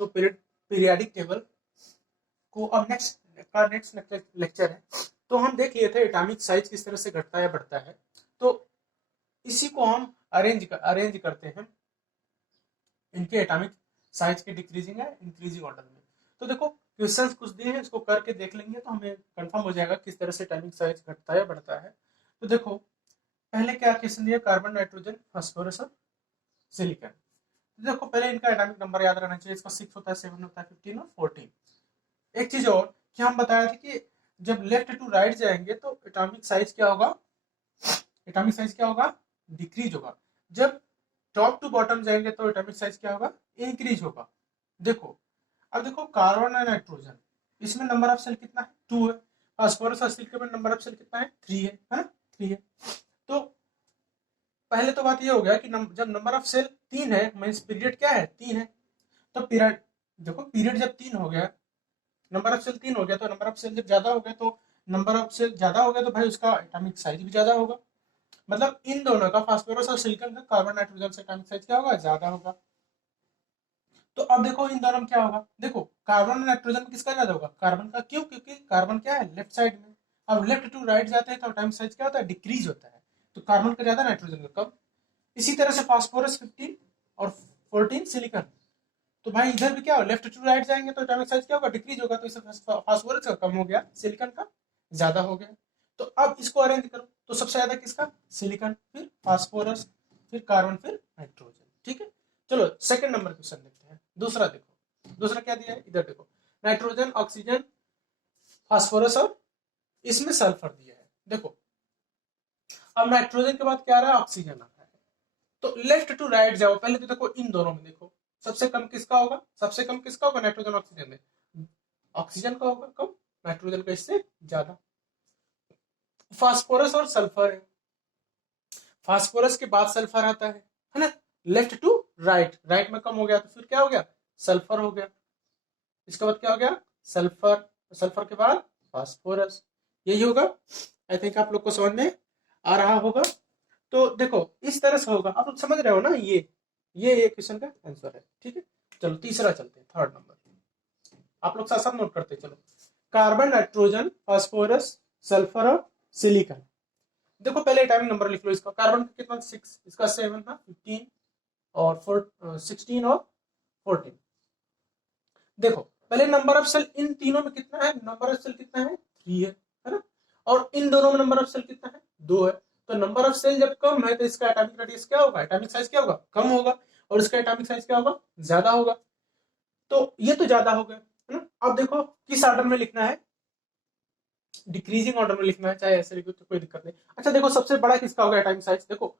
तो periodic table को अब नेक्स्ट लेक्चर है। तो हम देख लिए थे एटॉमिक साइज किस तरह से घटता है बढ़ता है, तो इसी को हम अरेंज करते हैं इनके एटॉमिक साइज के डिक्रीजिंग है इंक्रीजिंग ऑर्डर में। तो देखो क्वेश्चंस कुछ दिए हैं, इसको करके देख लेंगे तो हमें कंफर्म हो जाएगा किस तरह से एटॉमिक साइज घटता है बढ़ता है। तो देखो पहले क्या क्वेश्चन दिया, कार्बन नाइट्रोजन फास्फोरस और सिलिकॉन। देखो पहले इनका एटॉमिक नंबर याद रहना चाहिए, इसका 6 होता है, 7 होता है, 15 और 14। एक चीज और कि हम बताया था कि जब लेफ्ट टू राइट जाएंगे तो एटॉमिक साइज क्या होगा, एटॉमिक साइज क्या होगा, डिक्रीज होगा। जब टॉप टू बॉटम जाएंगे तो एटॉमिक साइज क्या होगा, इंक्रीज होगा। देखो अब देखो कार्बन और नाइट्रोजन, इसमें नंबर ऑफ सेल कितना है, 2 है। फास्फोरस और सिलिकॉन में नंबर ऑफ सेल कितना है, 3 है, 3 है। तो पहले तो बात ये हो गया कि जब नंबर ऑफ सेल 3 है मींस पीरियड क्या है, 3 है। तो पीरियड देखो, पीरियड जब 3 हो गया, नंबर ऑफ सेल 3 हो गया, तो नंबर ऑफ सेल जब ज्यादा हो गया तो नंबर ऑफ सेल ज्यादा हो गया तो भाई उसका एटॉमिक साइज भी ज्यादा होगा। मतलब इन दोनों का, फास्फोरस और सिलिकॉन का, कार्बन नाइट्रोजन से एटॉमिक साइज क्या होगा, ज्यादा होगा। तो अब देखो इन दोनों में क्या होगा, देखो कार्बन और नाइट्रोजन में किसका ज्यादा होगा, कार्बन का। क्यों, क्योंकि कार्बन क्या है, लेफ्ट साइड में। अब लेफ्ट टू राइट जाते हैं तो एटॉमिक साइज क्या होता है, डिक्रीज होता है। तो कार्बन का ज्यादा, नाइट्रोजन का कम। इसी तरह से फास्फोरस 15 और 14 सिलिकॉन। तो भाई इधर भी क्या हो, लेफ्ट टू राइट जाएंगे तो एटॉमिक साइज क्या होगा, डिक्रीज होगा। तो इससे फास्फोरस का कम हो गया, सिलिकॉन का ज्यादा हो गया। तो अब इसको अरेंज करो, तो सबसे ज्यादा किसका, सिलिकॉन, फिर फास्फोरस, फिर कार्बन, फिर नाइट्रोजन। ठीक है, चलो सेकंड नंबर क्वेश्चन देखते हैं। दूसरा देखो, दूसरा क्या दिया है, इधर देखो, नाइट्रोजन, ऑक्सीजन, फास्फोरस और इसमें सल्फर दिया है। देखो अब नाइट्रोजन के बाद क्या आ रहा है, ऑक्सीजन आ रहा है। तो लेफ्ट टू राइट जाओ, पहले तो देखो इन दोनों में देखो सबसे कम किसका होगा, सबसे कम किसका होगा, नाइट्रोजन ऑक्सीजन में ऑक्सीजन का होगा कम, नाइट्रोजन का इससे ज्यादा। फास्फोरस और सल्फर है, फास्फोरस के बाद सल्फर आता है ना। लेफ्ट टू राइट, राइट में कम हो गया तो फिर क्या हो गया, सल्फर हो गया। इसके बाद क्या हो गया, सल्फर, सल्फर के बाद फास्फोरस। यही होगा। आई थिंक आप लोग को समझ में आ रहा होगा। तो देखो इस तरह से होगा, आप लोग समझ रहे हो ना। ये क्वेश्चन का आंसर है। ठीक है, चलो तीसरा चलते हैं, थर्ड नंबर। आप लोग साथ साथ नोट करते चलो, कार्बन, नाइट्रोजन, फास्फोरस, सल्फर और सिलिकॉन। देखो पहले एटॉमिक नंबर लिख लो इसका। कार्बन का कितना, 6, इसका 7 था, 15 और 16 और 14। देखो पहले नंबर ऑफ सेल इन तीनों में कितना है, नंबर ऑफ सेल कितना है, 3 है ना। और इन दोनों में नंबर ऑफ सेल कितना है, 2 है। तो नंबर ऑफ सेल जब कम है तो इसका एटॉमिक रेडियस क्या होगा, एटॉमिक साइज क्या होगा, कम होगा। और इसका एटॉमिक साइज क्या होगा, ज्यादा होगा। तो ये तो ज्यादा हो गया है ना। अब देखो किस ऑर्डर में लिखना है, डिक्रीजिंग ऑर्डर में लिखना है, चाहे ऐसे लिखो तो कोई दिक्कत नहीं। अच्छा देखो सबसे बड़ा किसका होगा एटॉमिक साइज, देखो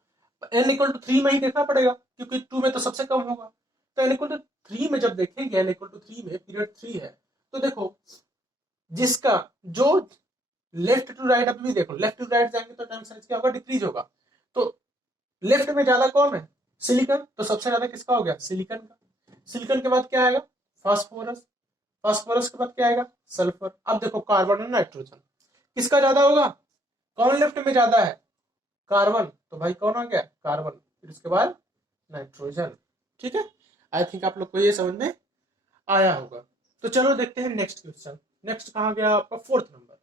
n इक्वल टू 3 में ही देखना पड़ेगा क्योंकि 2 में तो सबसे कम होगा। तो n इक्वल टू 3 में जब देखेंगे, n इक्वल टू 3 में पीरियड 3 है, तो देखो जिसका जो लेफ्ट टू राइट, अभी भी देखो लेफ्ट टू राइट जाएंगे तो एटॉमिक साइज क्या होगा, डिक्रीज होगा। तो लेफ्ट में ज्यादा कौन है, सिलिकॉन। तो सबसे ज्यादा किसका हो गया, सिलिकॉन का। सिलिकॉन के बाद क्या आएगा, फास्फोरस। फास्फोरस के बाद क्या आएगा, सल्फर। अब देखो कार्बन और नाइट्रोजन किसका ज्यादा होगा, कौन लेफ्ट में ज्यादा है, कार्बन। तो भाई कौन आ गया, कार्बन, फिर उसके बाद नाइट्रोजन। ठीक है, आई थिंक आप लोग को ये समझ में आया होगा। तो चलो देखते हैं नेक्स्ट क्वेश्चन। नेक्स्ट कहाँ गया आपका, फोर्थ नंबर,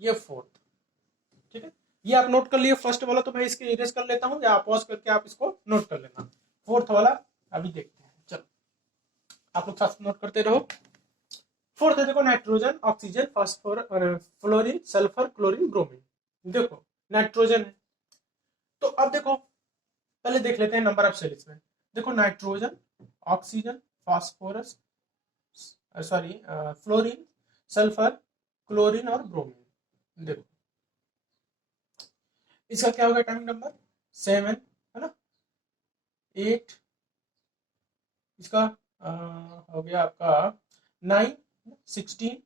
ये फोर्थ। ठीक है, ये आप नोट कर लिए फर्स्ट वाला, तो मैं इसके इरेज कर लेता हूँ या पॉज करके आप इसको नोट कर लेना। फोर्थ वाला अभी देखते हैं, चलो आप लोग साथ नोट करते रहो। फोर्थ है देखो, nitrogen, oxygen, phosphor, fluorine, sulphur, chlorine, bromine. देखो नाइट्रोजन है, तो अब देखो पहले देख लेते हैं नंबर ऑफ सेल इसमें। देखो nitrogen, oxygen, phosphorus, sorry fluorine, sulphur, chlorine और ब्रोमीन। देखो इसका क्या होगा एटॉमिक नंबर, 7 है ना, 8, इसका हो गया आपका 9, 16,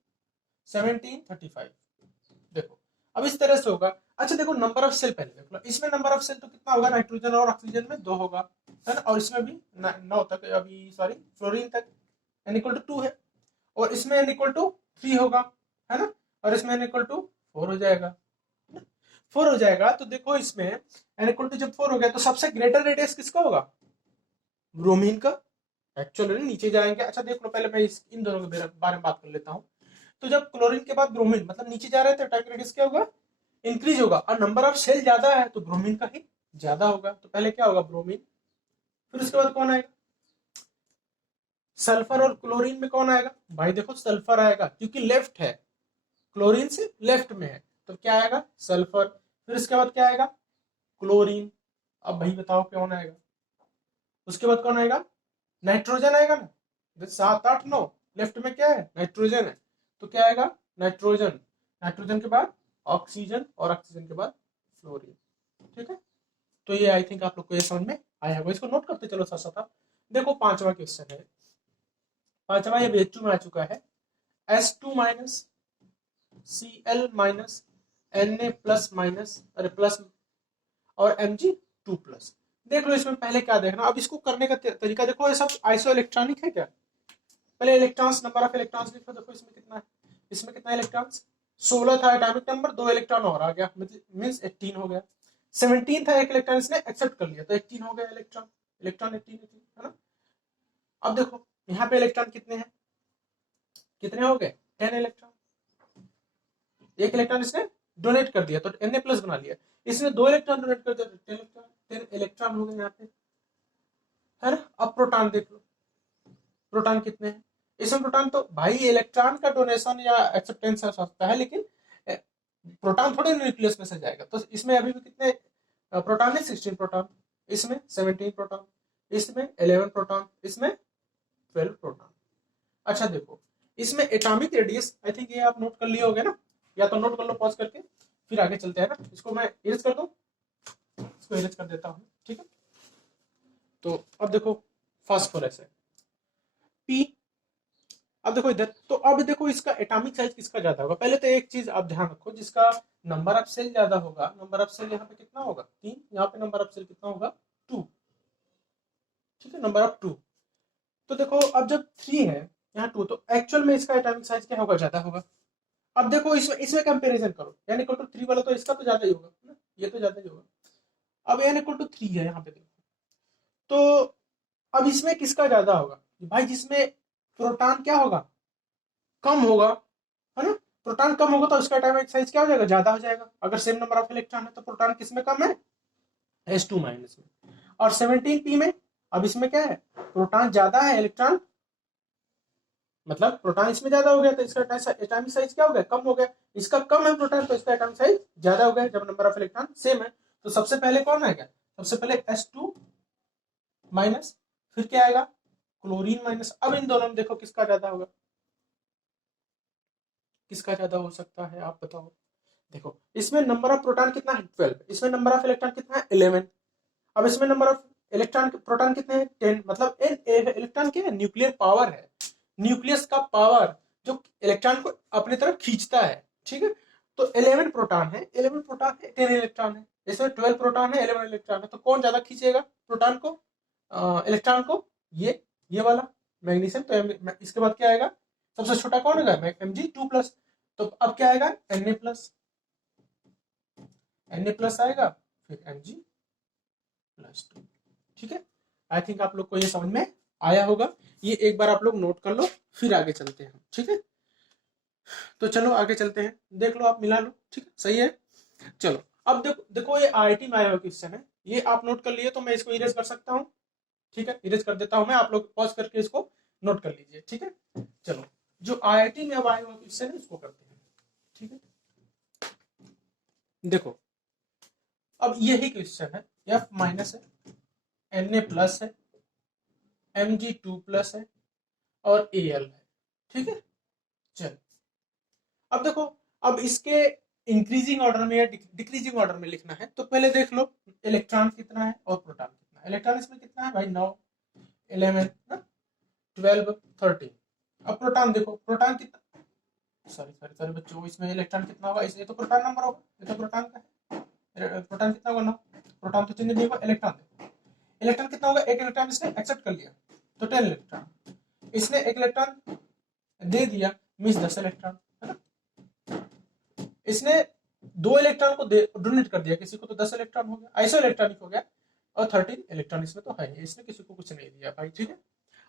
17, 35। देखो अब इस तरह से होगा। अच्छा देखो नंबर ऑफ सेल पहले देख लो, इसमें नंबर ऑफ सेल तो कितना होगा, नाइट्रोजन और ऑक्सीजन में 2 होगा, है ना। और इसमें भी 9 तक, अभी सॉरी फ्लोरीन तक n इक्वल टू 2 है। और इसमें n इक्वल टू 3 होगा, है ना। और इसमें n इक्वल टू 4 हो जाएगा, 4 हो जाएगा। तो देखो इसमें n इक्वल टू जब 4 हो गया तो सबसे ग्रेटर रेडियस किसका होगा, ब्रोमीन का। एक्चुअली नीचे जाएंगे। अच्छा देख लो, पहले मैं इन दोनों के बारे में बात कर लेता हूँ। तो जब क्लोरीन के बाद ब्रोमीन मतलब नीचे जा रहे थे, अटैक रेडियस क्या होगा, इंक्रीज होगा, और नंबर ऑफ सेल ज्यादा है तो ब्रोमीन का ही ज्यादा होगा। तो पहले क्या होगा, ब्रोमीन, फिर उसके बाद कौन आएगा, सल्फर। और क्लोरीन में कौन आएगा भाई, देखो सल्फर आएगा क्योंकि लेफ्ट है, क्लोरीन से लेफ्ट में है, तो क्या आएगा, सल्फर। फिर इसके बाद क्या आएगा, क्लोरीन। अब भाई बताओ कौन आएगा, उसके बाद कौन आएगा, नाइट्रोजन आएगा ना। 7 8 9, लेफ्ट में क्या है, नाइट्रोजन है, तो क्या आएगा, नाइट्रोजन। नाइट्रोजन के बाद ऑक्सीजन, और ऑक्सीजन के बाद फ्लोरीन। ठीक है, तो ये आई थिंक आप लोग को ये समझ में आया होगा। इसको नोट करते चलो साथ साथ आप। देखो पांचवा क्वेश्चन है, पांचवा ये बेच में आ चुका है, S2 minus Cl minus Na plus minus, अरे प्लस, और Mg2 प्लस। देख लो इसमें पहले क्या देखना, अब इसको करने का तरीका देखो, ये सब आइसो इलेक्ट्रॉनिक है क्या। पहले इलेक्ट्रॉन्स, नंबर ऑफ इलेक्ट्रॉन्स लिखो, देखो इसमें कितना है, इसमें कितना इलेक्ट्रॉन्स, 16 था एटॉमिक नंबर, 2 इलेक्ट्रॉन और आ गया, मींस 18 हो गया। 17 था, एक इलेक्ट्रॉन इसने एक्सेप्ट कर लिया, तो 18 हो गया इलेक्ट्रॉन, इलेक्ट्रॉन 18 है ना। अब देखो यहाँ पे इलेक्ट्रॉन कितने हैं, कितने हो गए, 10 इलेक्ट्रॉन। एक इलेक्ट्रॉन इसने डोनेट कर दिया तो Na प्लस बना लिया, इसने 2 इलेक्ट्रॉन डोनेट कर दिया तो 10 इलेक्ट्रॉन, 10 इलेक्ट्रॉन हो गए यहाँ पे, है ना। अब प्रोटॉन देख लो, प्रोटॉन कितने हैं इसमें, प्रोटॉन तो भाई इलेक्ट्रॉन का डोनेशन या एक्सेप्टेंस हो सकता है, लेकिन प्रोटॉन थोड़े न्यूक्लियस में से जाएगा, तो इसमें अभी भी कितने प्रोटॉन है, 16 प्रोटॉन, इसमें 17 प्रोटॉन, इसमें 11 प्रोटॉन, इसमें 12 प्रोटॉन। अच्छा देखो इसमें एटॉमिक रेडियस, आई थिंक ये आप नोट कर लिए होगे ना, या तो नोट कर लो पॉज करके, फिर आगे चलते हैं ना। इसको मैं इरेज कर दूं, इसको इरेज कर देता हूँ, ठीक है। तो अब देखो फास्फोरस है पी। अब देखो इधर, तो अब देखो इसका एटॉमिक साइज किसका ज्यादा होगा। पहले तो एक चीज आप ध्यान रखो, जिसका नंबर ऑफ सेल ज्यादा होगा, नंबर ऑफ सेल यहाँ पे कितना होगा 3, यहाँ पे नंबर ऑफ सेल कितना होगा 2, ठीक है, नंबर ऑफ 2। तो देखो अब जब 3 है यहाँ 2, तो एक्चुअल में इसका एटॉमिक साइज क्या होगा, ज्यादा होगा। अब देखो इसमें इसमें कंपैरिजन करो, यानी इक्वल टू 3 वाला तो इसका तो ज्यादा ही होगा ना, ये तो ज्यादा ही होगा। अब n इक्वल टू 3 है यहाँ पे देखो, तो अब इसमें किसका ज्यादा होगा भाई, जिसमें प्रोटॉन क्या होगा, कम होगा, है ना। प्रोटॉन कम होगा तो उसका एटॉमिक साइज क्या हो जाएगा, ज्यादा हो जाएगा। अगर सेम नंबर ऑफ इलेक्ट्रॉन है तो प्रोटॉन किसमें कम है, S2 माइनस में। और 17p में, अब इसमें क्या है, प्रोटॉन ज्यादा है, इलेक्ट्रॉन मतलब प्रोटॉन इसमें ज्यादा हो गया, तो इसका एटॉमिक साइज क्या हो गया, कम हो गया। इसका कम है प्रोटॉन, तो इसका एटॉमिक साइज ज्यादा हो गया, जब नंबर ऑफ इलेक्ट्रॉन सेम है। तो सबसे पहले कौन आएगा, सबसे पहले S2 माइनस, फिर क्या आएगा, क्लोरीन माइनस। अब इन दोनों में देखो किसका ज्यादा होगा, किसका ज्यादा हो सकता है आप बताओ। देखो इसमें नंबर ऑफ प्रोटॉन कितना है 12, इसमें नंबर ऑफ इलेक्ट्रॉन कितना है 11। अब इसमें नंबर ऑफ इलेक्ट्रॉन प्रोटॉन कितने हैं 10, मतलब इलेक्ट्रॉन क्या है, न्यूक्लियर पावर है, न्यूक्लियस का पावर जो इलेक्ट्रॉन को अपनी तरफ खींचता है, ठीक है। तो 11 प्रोटॉन है, 11 प्रोटॉन है, 10 इलेक्ट्रॉन है, इसमें 12 प्रोटॉन है, 11 इलेक्ट्रॉन है, तो कौन ज्यादा खींचेगा प्रोटॉन को, इलेक्ट्रॉन को, ये वाला मैग्नीशियम। तो इसके बाद क्या आएगा, सबसे छोटा कौन होगा, Mg2 प्लस। तो अब क्या आएगा, Na प्लस, Na प्लस आएगा, फिर Mg+2, ठीक है। आई थिंक आप लोग को ये समझ में आया होगा, ये एक बार आप लोग नोट कर लो, फिर आगे चलते हैं, ठीक है। तो चलो आगे चलते हैं, देख लो आप मिला लो, ठीक है, सही है। चलो अब देखो देखो ये IIT में आया हुआ क्वेश्चन है, ये आप नोट कर लिए तो मैं इसको इरेज कर सकता हूँ, ठीक है, इरेज कर देता हूँ मैं, आप लोग पॉज करके इसको नोट कर लीजिए, ठीक है। चलो जो IIT में अब आया हुआ क्वेश्चन है उसको करते हैं, ठीक है। देखो अब यही क्वेश्चन है, F माइनस है, Na प्लस है, Mg2 प्लस है, और Al है, ठीक है। चल अब देखो, अब इसके इंक्रीजिंग ऑर्डर में या डिक्रीजिंग ऑर्डर में लिखना है, तो पहले देख लो इलेक्ट्रॉन कितना है और प्रोटॉन कितना है। इलेक्ट्रॉन इसमें कितना है भाई 9, 11 ना, 12, 13। अब प्रोटॉन देखो, प्रोटॉन कितना, सॉरी सॉरी सॉरी बच्चों, इसमें इलेक्ट्रॉन कितना होगा, इसलिए तो प्रोटॉन नंबर होगा, ये तो प्रोटॉन का है। प्रोटॉन कितना होगा 9, प्रोटॉन तो चिन्ह नहीं होगा, इलेक्ट्रॉन देखो, इलेक्ट्रॉन कितना होगा, एक इलेक्ट्रॉन इसने एक्सेप्ट कर लिया तो 10 इलेक्ट्रॉन, इसने एक इलेक्ट्रॉन दे दिया मींस 10 इलेक्ट्रॉन, है ना। इसने 2 इलेक्ट्रॉन को डोनेट कर दिया किसी को, तो 10 इलेक्ट्रॉन हो गया, आइसो इलेक्ट्रॉनिक हो गया। और 13 इलेक्ट्रॉन इसमें तो है, इसने किसी को कुछ नहीं दिया भाई, ठीक है।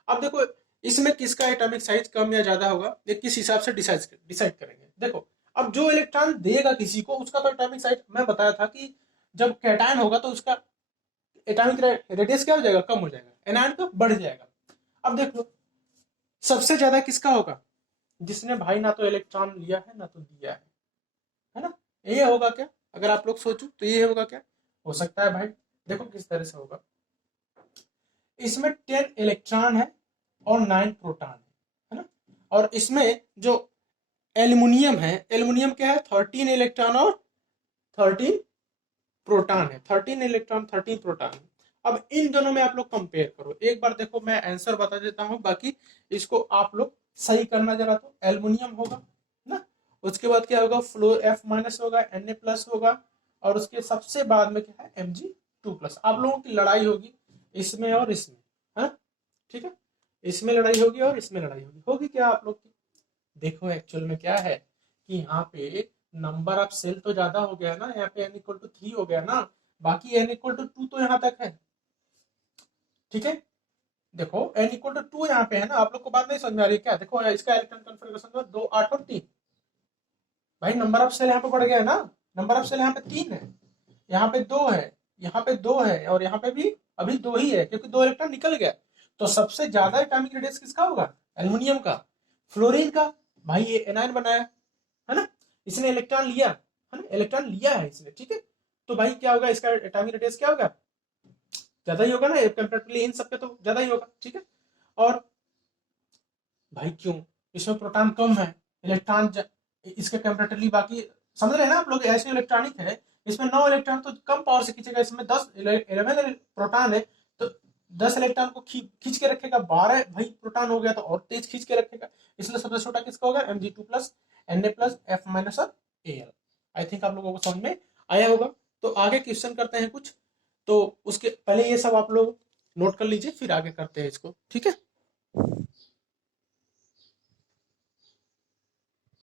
अब देखो इसमें किसका एटॉमिक साइज कम या ज्यादा होगा, ये किस हिसाब से डिसाइड करेंगे। देखो अब जो इलेक्ट्रॉन देगा किसी को, उसका तो एटॉमिक साइज मैं बताया था कि जब कैटायन होगा तो उसका एटॉमिक रेडियस क्या हो जाएगा, कम हो जाएगा, एनायन का बढ़ जाएगा। अब देख लो सबसे ज्यादा किसका होगा, जिसने भाई ना तो इलेक्ट्रॉन लिया है ना तो दिया है ना। ये होगा क्या, अगर आप लोग सोचो तो ये होगा क्या, हो सकता है भाई देखो किस तरह से होगा। इसमें 10 इलेक्ट्रॉन है और 9 प्रोटॉन है ना। और इसमें जो एल्युमिनियम है, एल्युमिनियम क्या है, 13 इलेक्ट्रॉन और 13 प्रोटॉन है, 13 इलेक्ट्रॉन 13 प्रोटॉन। अब इन दोनों में आप लोग कंपेयर करो एक बार, देखो मैं आंसर बता देता हूं, बाकी इसको आप लोग सही करना जरा। तो एल्युमिनियम होगा ना, उसके बाद क्या होगा, फ्लोर एफ माइनस होगा, Na प्लस होगा, और उसके सबसे बाद में क्या है, Mg2 प्लस। आप लोगों की लड़ाई होगी इसमें और इसमें, है ना, ठीक है, इसमें लड़ाई होगी और इसमें लड़ाई होगी, होगी क्या आप लोग की। देखो एक्चुअल में क्या है कि यहाँ पे नंबर ऑफ सेल तो ज्यादा हो गया ना, यहाँ पे n=3 हो गया ना, बाकी n=2 तो यहाँ तक है, ठीक है। देखो n=2 यहाँ पे है ना, आप लोग को बात नहीं समझ में आ रही है क्या, देखो इसका इलेक्ट्रॉन कॉन्फ़िगरेशन में 2 8 और 3, भाई नंबर ऑफ सेल यहाँ पे बढ़ गया है ना, नंबर ऑफ सेल यहाँ पे 3 है, यहाँ पे 2 है, यहाँ पे 2 है, और यहाँ पे भी अभी 2 ही है क्योंकि 2 इलेक्ट्रॉन निकल गया। तो सबसे ज्यादा एटॉमिक रेडियस किसका होगा, एल्युमिनियम का। फ्लोरीन का, भाई ये एनायन बनाया है ना, इसने इलेक्ट्रॉन लिया है ना, इलेक्ट्रॉन लिया है इसने, ठीक है। तो भाई क्या होगा, इसका एटॉमिक रेडियस क्या होगा, ज्यादा ही होगा ना, कंपैरेटिवली इन सबके तो ज्यादा ही होगा, ठीक है। और भाई क्यों, इसमें प्रोटॉन कम है, इलेक्ट्रॉन इसके कंपैरेटिवली बाकी, समझ रहे हैं ना आप लोग, ऐसे इलेक्ट्रॉनिक है, इसमें 9 इलेक्ट्रॉन तो कम पावर से खींचेगा, इसमें 11 प्रोटॉन है, तो 10 इलेक्ट्रॉन को खींच के रखेगा, 12 भाई प्रोटॉन हो गया तो और तेज खींच के रखेगा, इसलिए सबसे छोटा किसका होगा, Mg2 plus, Na plus, F minus और Al। आई थिंक आप लोगों को समझ में आया होगा। तो आगे क्वेश्चन करते हैं कुछ, तो उसके पहले ये सब आप लोग नोट कर लीजिए, फिर आगे करते हैं इसको, ठीक है।